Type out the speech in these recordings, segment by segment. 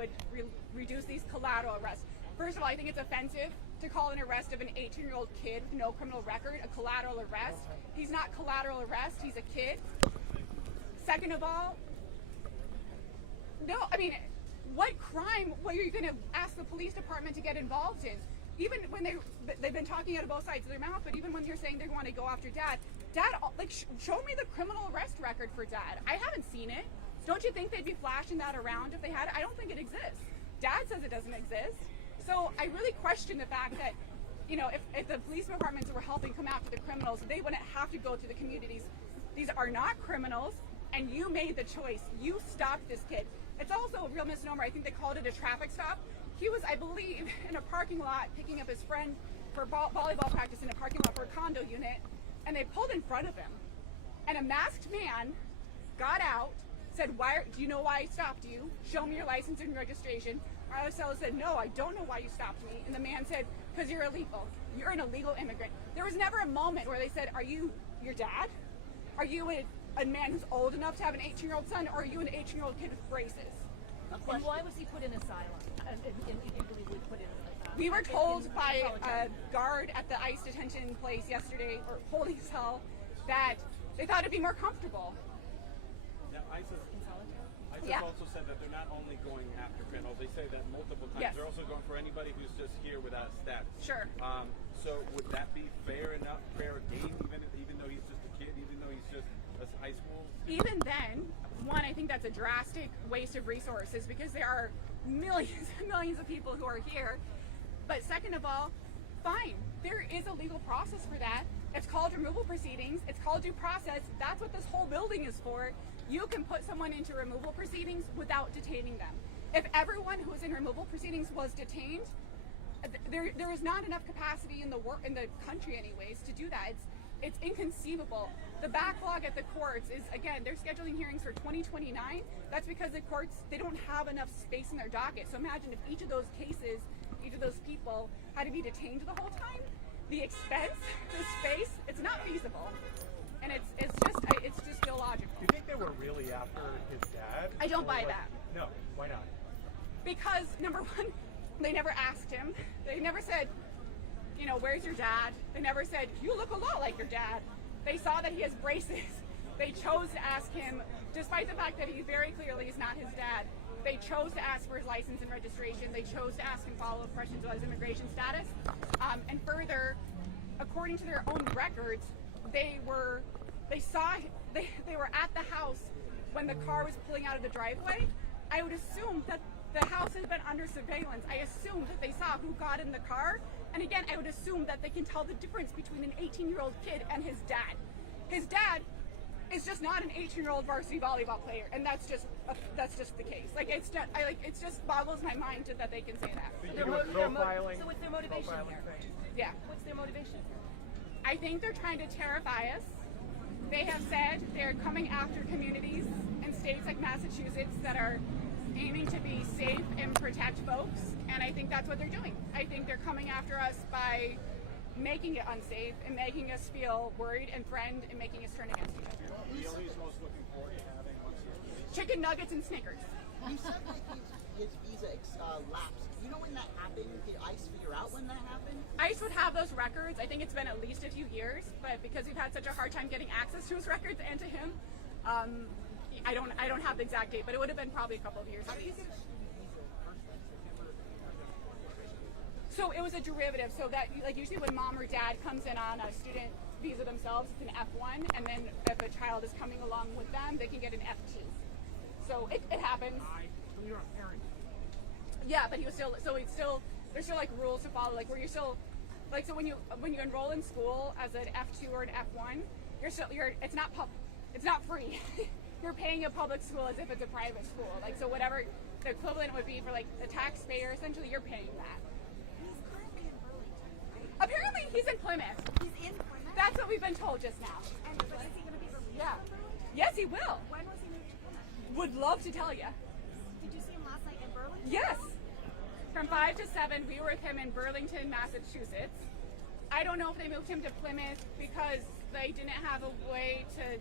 would reduce these collateral arrests. First of all, I think it's offensive to call an arrest of an 18-year-old kid with no criminal record a collateral arrest. He's not collateral arrest, he's a kid. Second of all, no, I mean, what crime were you going to ask the police department to get involved in? Even when they've been talking out of both sides of their mouth, but even when you're saying they want to go after Dad, like, show me the criminal arrest record for Dad. I haven't seen it. Don't you think they'd be flashing that around if they had it? I don't think it exists. Dad says it doesn't exist. So I really question the fact that, you know, if the police departments were helping come after the criminals, they wouldn't have to go to the communities. These are not criminals, and you made the choice. You stopped this kid. It's also a real misnomer. I think they called it a traffic stop. He was, I believe, in a parking lot picking up his friend for volleyball practice in a parking lot for a condo unit, and they pulled in front of him. And a masked man got out, said, do you know why I stopped you? Show me your license and registration. Marcelo said, no, I don't know why you stopped me. And the man said, because you're illegal. You're an illegal immigrant. There was never a moment where they said, are you your dad? Are you a man who's old enough to have an 18-year-old son, or are you an 18-year-old kid with braces? And why was he put in asylum? We were told by a guard at the ICE detention place yesterday, or holding cell, that they thought it'd be more comfortable. Now, ICE has also said that they're not only going after criminals, they say that multiple times. Yes. They're also going for anybody who's just here without status. Sure. So would that be fair game, even though he's just a kid, even though he's just a high school? Even then, one, I think that's a drastic waste of resources because there are millions and millions of people who are here. But second of all, fine, there is a legal process for that. It's called removal proceedings. It's called due process. That's what this whole building is for. You can put someone into removal proceedings without detaining them. If everyone who is in removal proceedings was detained, there is not enough capacity in the country anyways to do that. It's inconceivable. The backlog at the courts is, again, they're scheduling hearings for 2029. That's because the courts, they don't have enough space in their docket. So imagine if each of those cases, each of those people had to be detained the whole time. The expense, the space, it's not feasible. And it's just illogical. Do you think they were really after his dad? I don't buy that. No, why not? Because, number one, they never asked him. They never said, you know, where's your dad? They never said, you look a lot like your dad. They saw that he has braces. They chose to ask him, despite the fact that he very clearly is not his dad, they chose to ask for his license and registration. They chose to ask him follow-up questions about his immigration status. And further, according to their own records, they were at the house when the car was pulling out of the driveway. I would assume that the house has been under surveillance. I assume that they saw who got in the car. And again, I would assume that they can tell the difference between an 18-year-old kid and his dad. His dad is just not an 18-year-old varsity volleyball player, and that's just the case. Like it just boggles my mind that they can say that. So what's their motivation here? Yeah. What's their motivation here? I think they're trying to terrify us. They have said they're coming after communities in states like Massachusetts that are aiming to be safe and protect folks, and I think that's what they're doing. I think they're coming after us by making it unsafe and making us feel worried and threatened and making us turn against each other. He's most looking forward to having once he's released. Chicken nuggets and Snickers. You said that his visa lapsed. Do you know when that happened? Did ICE figure out when that happened? ICE would have those records. I think it's been at least a few years, but because we've had such a hard time getting access to his records and to him, I don't have the exact date, but it would have been probably a couple of years at least. So it was a derivative. So that, like, usually when mom or dad comes in on a student visa themselves, it's an F1, and then if a child is coming along with them, they can get an F2. So it happens. You're a parent. Yeah, but he was still. So there's still like rules to follow. Like where you're still, like so when you enroll in school as an F2 or an F1, it's not free. You're paying a public school as if it's a private school. Like so whatever the equivalent would be for like the taxpayer, essentially you're paying that. He's currently in Burlington. Apparently he's in Plymouth. He's in Plymouth? That's what we've been told just now. But is he going to be released Yeah. from Burlington? Yes, he will. When was he moved to Plymouth? Would love to tell you. Did you see him last night in Burlington? Yes. From 5 to 7, we were with him in Burlington, Massachusetts. I don't know if they moved him to Plymouth because they didn't have a way to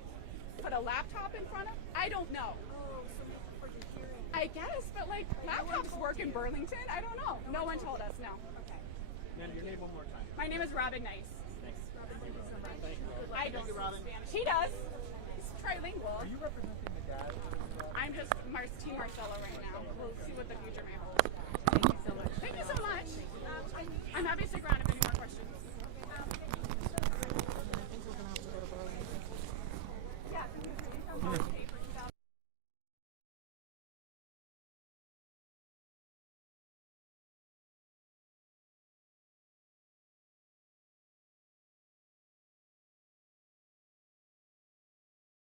put a laptop in front of him. I don't know. Oh, so for the hearing. I guess, but like laptops work in Burlington. I don't know. No one told us. No. Nana, your name one more time. My name is Robin Nice. Thanks. I don't speak Spanish. He does. He's trilingual. Are you representing the dad? I'm just Team Marcelo right now. We'll see what the future may hold. Thank you so much. Thank you so much. I'm happy to stick around.